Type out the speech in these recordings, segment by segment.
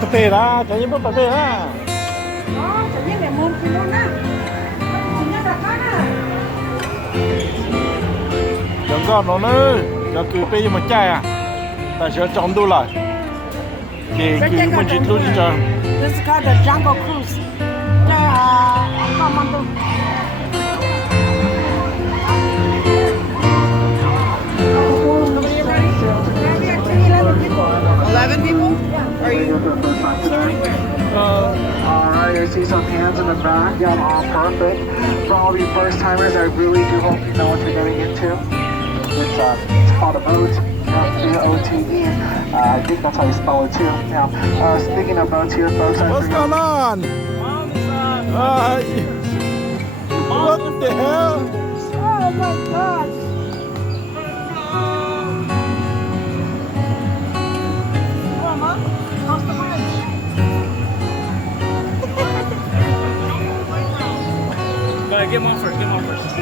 tập ra chạy bút tập ra đó chạy như để môn kia luôn á chỉ nhớ đặt mắt á đừng có nó nữa cho cứ bây giờ mà chạy à tại sao chọn đu lại thì mình chỉ luôn cho this is called the jungle cruise Kathmandu 11 people? Are you? Alright, I see some hands in the back. Yeah, all perfect. For all you first timers, I really do hope you know what you're getting into. It's called a boat. B-O-T-E. I think that's how you spell it too. Now, speaking of boats here, folks, what's going on? What the hell? Oh my God! Get him on first, get him on first.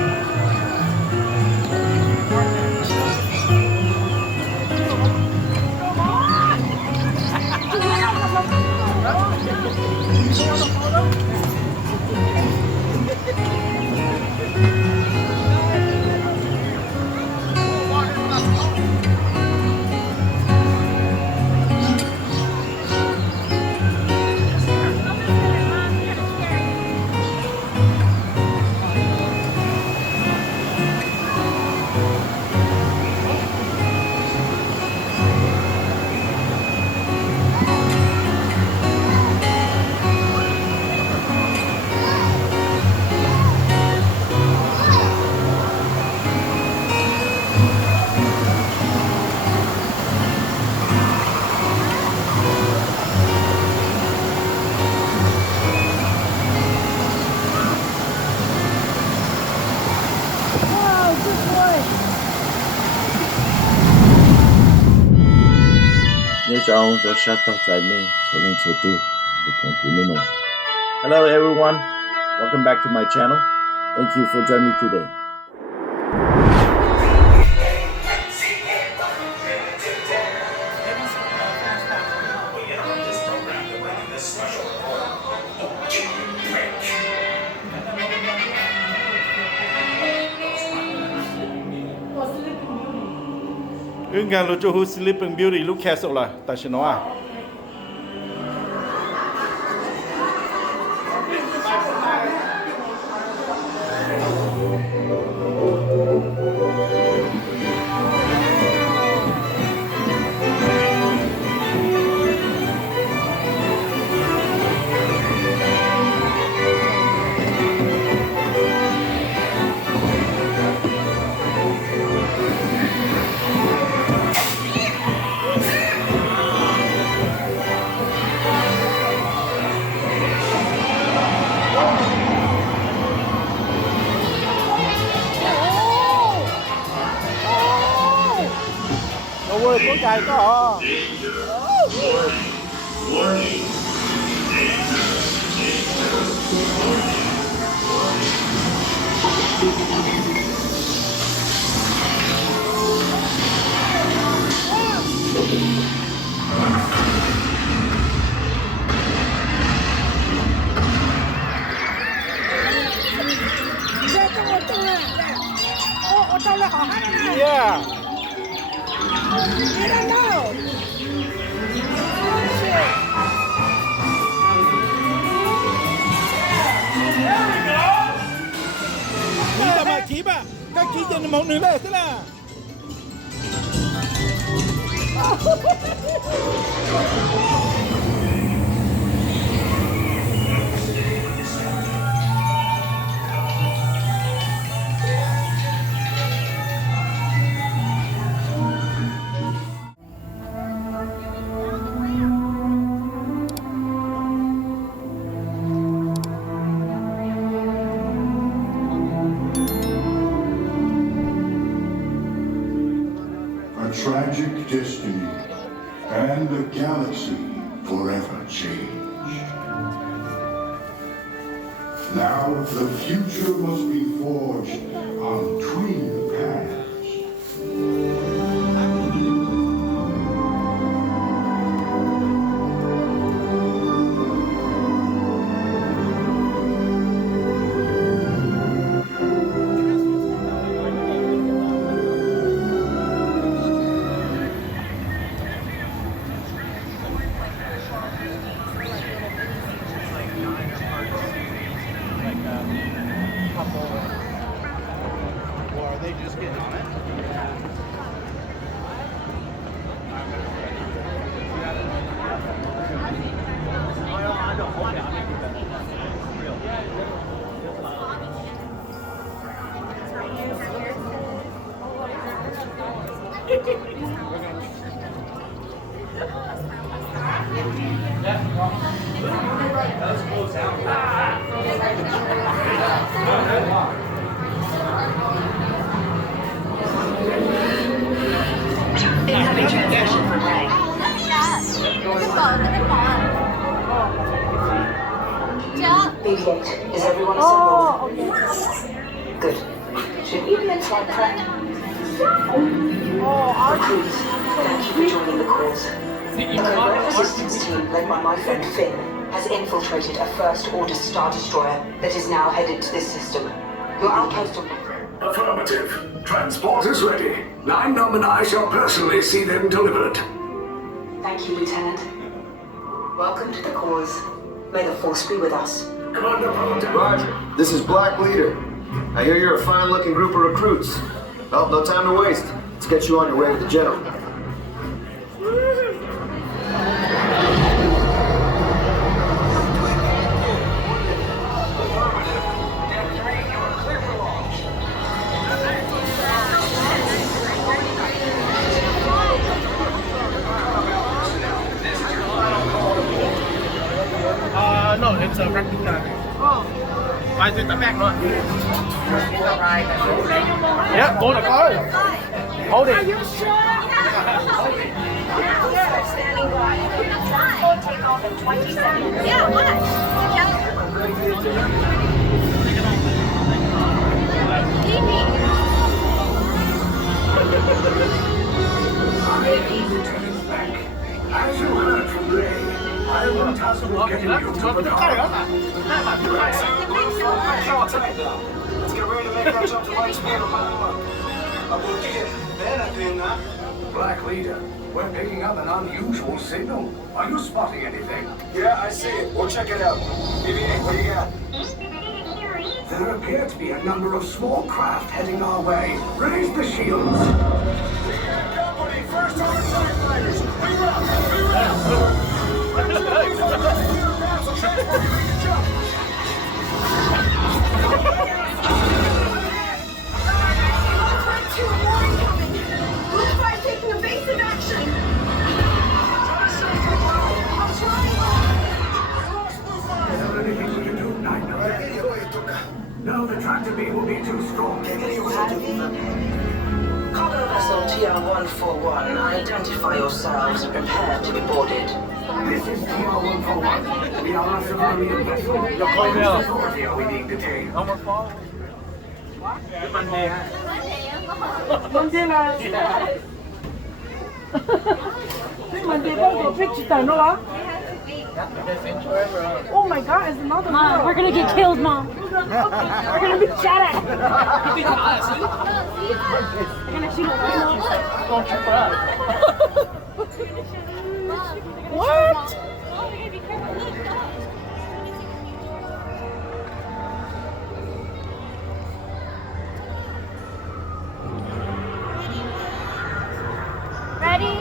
Nhớ cho ông cho sát tóc dài mê, số lên số tư, vừa còn cú nô nô. Hello everyone, welcome back to my channel. Thank you for joining me today. Ứng lo cho hút Sleeping Beauty lúc khác rồi là tại sao nó à ôi có dài có yeah I don't know. Kita mak kiba, kaki jangan mau nilai salah. Tragic destiny and the galaxy forever changed. Now the future must be forged on clean paths. Incoming transmission from Ray. BB-8, is everyone assembled? Good. Should we be in flight prep? Recruits, thank you for joining the cause. The covert resistance team, led by my friend Finn, has infiltrated a first-order Star Destroyer that is now headed to this system. Your outpost of... Affirmative. Transport is ready. Line Nom and I shall personally see them delivered. Thank you, Lieutenant. Welcome to the cause. May the Force be with us. Commander Paladin. Roger. This is Black Leader. I hear you're a fine-looking group of recruits. Well, no time to waste. Let's get you on your way to the General. No, it's a replica. Oh. Why is it the back one? Yeah, go to go. Hold it. Are you sure? Yeah, standing by. Take off in 20 seconds. Yeah, what? As you heard from Ray, I will task with getting you to the Let's get ready to make that jump to light speed on Black Leader, we're picking up an unusual signal. Are you spotting anything? Yeah, I see it. We'll check it out. BB-8, what do you got? There appear to be a number of small craft heading our way. Raise the shields. Company, first target strike fighters. We rock! Taking evasive action. Is there anything we can do, Nine? No, the tractor beam will be too strong. Cargo vessel TR-141, identify yourselves and prepare to be boarded. This is TR-141. We are a civilian vessel. What authority are we being detained? Oh my god, it's another Mom, we're gonna get killed, Mom. We're gonna be shot at. They're gonna shoot us. Don't trip her up. What? Ready?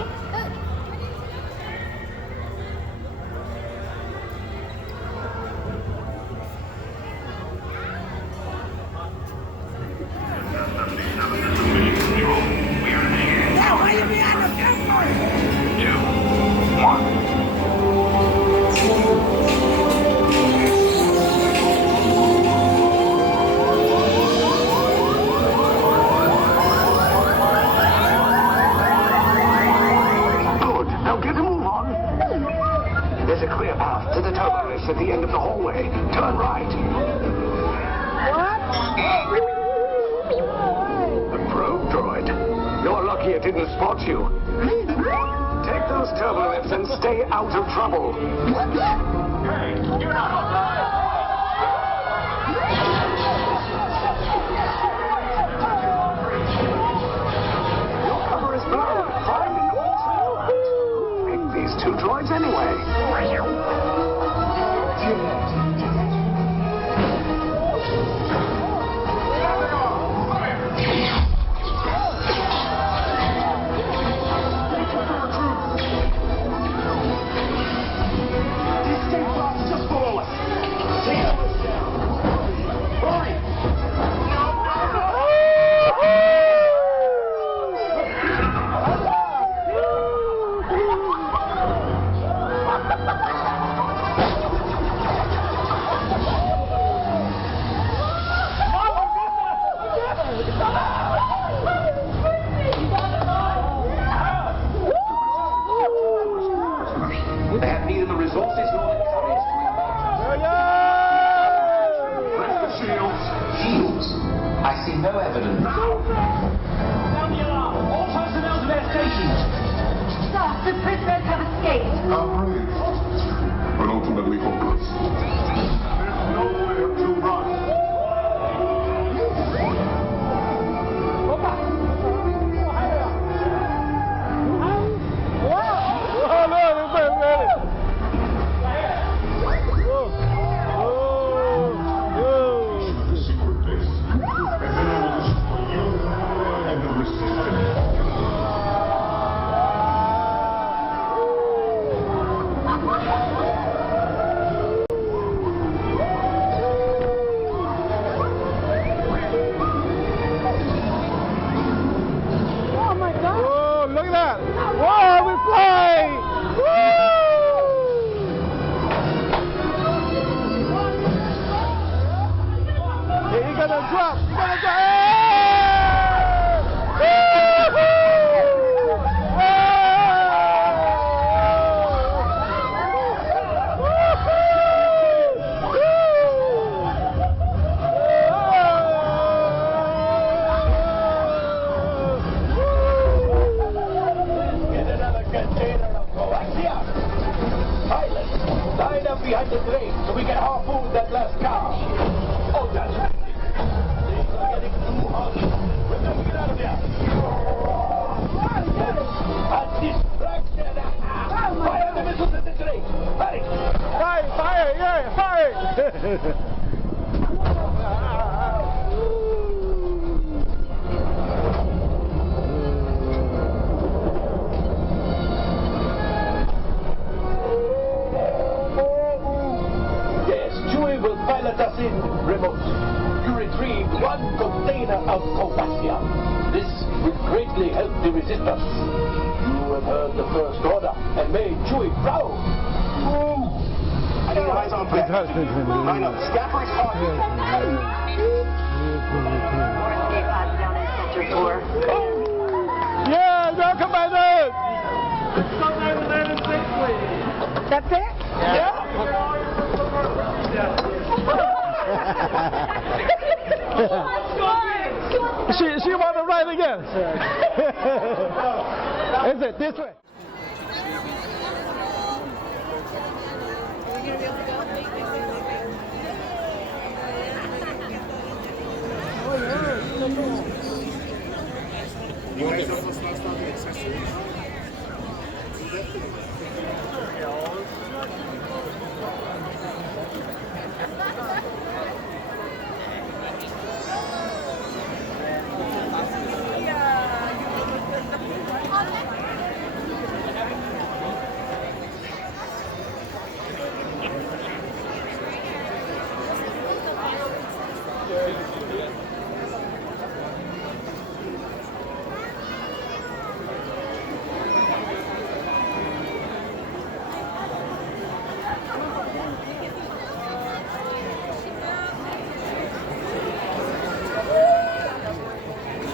There's a clear path to the turbo lift at the end of the hallway. Turn right. The probe droid. You're lucky it didn't spot you. Take those turbo lifts and stay out of trouble. Hey, you're not alive! Your cover is blown. Find an alternate. Pick these two droids anyway. I see no evidence. Sound the alarm! All personnel to their stations! Sir, the prisoners have escaped. Outrage, but ultimately hopeless. There's nowhere to run. Secret base. And then I will destroy you and the resistance. Oh my God. Whoa, look at that! Whoa, we're flying! Woo! You're gonna drop! You're gonna drop! Get another container of coaxia! Pilots, line up behind the train so we can harpoon that last car. Oh, that's right. Things are getting too hot. We're going to get out of there. A distraction! Fire the missiles at the train! Hurry! Fire! Fire! Yeah! Fire! Yes, Chewie will pilot us in remote. You retrieve one container of coaxia. This will greatly help the resistance. You have heard the first order and made Chewie proud. I need eyes on deck. Line up. Scaffold's parking. Yeah, welcome by this! That's it? She want to ride again. Is it this way?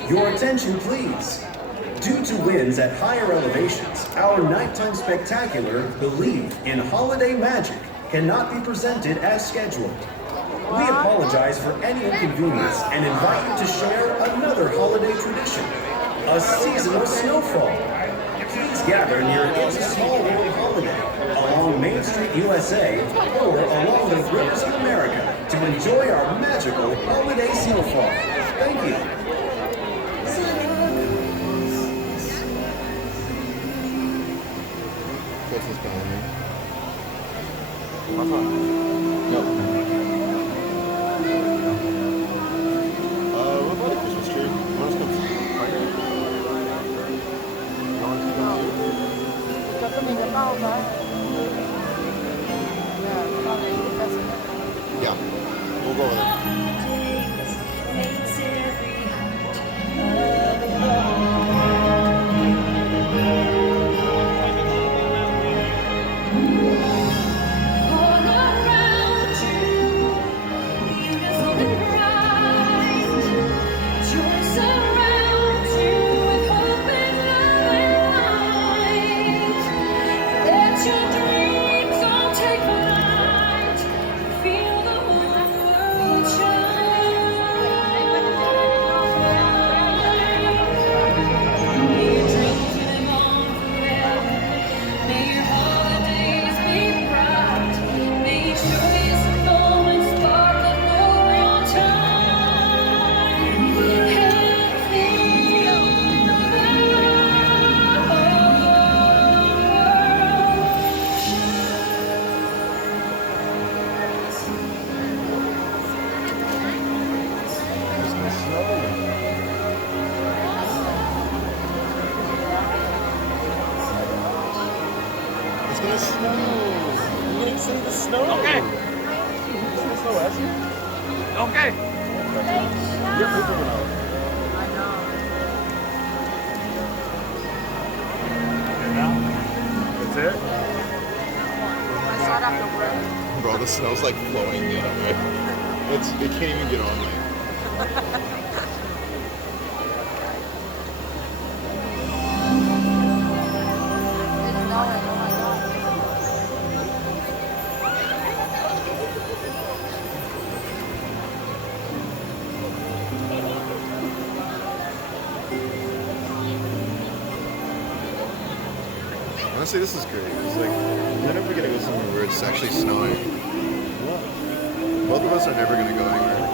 Your attention, please. Due to winds at higher elevations, our nighttime spectacular, Believe in Holiday Magic, cannot be presented as scheduled. We apologize for any inconvenience and invite you to share another holiday tradition, a seasonal snowfall. Please gather near It's a Small World Holiday along Main Street, USA, or along the rivers of America to enjoy our magical holiday snowfall. Thank you. What about the Christmas tree? What else comes? Yeah, we'll go with it. Feel the whole world. okay. That's it? Bro, the snow's like flowing the other way. It can't even get on me. Honestly, this is great. It's like, when are we gonna go somewhere where it's actually snowing? Both of us are never gonna go anywhere.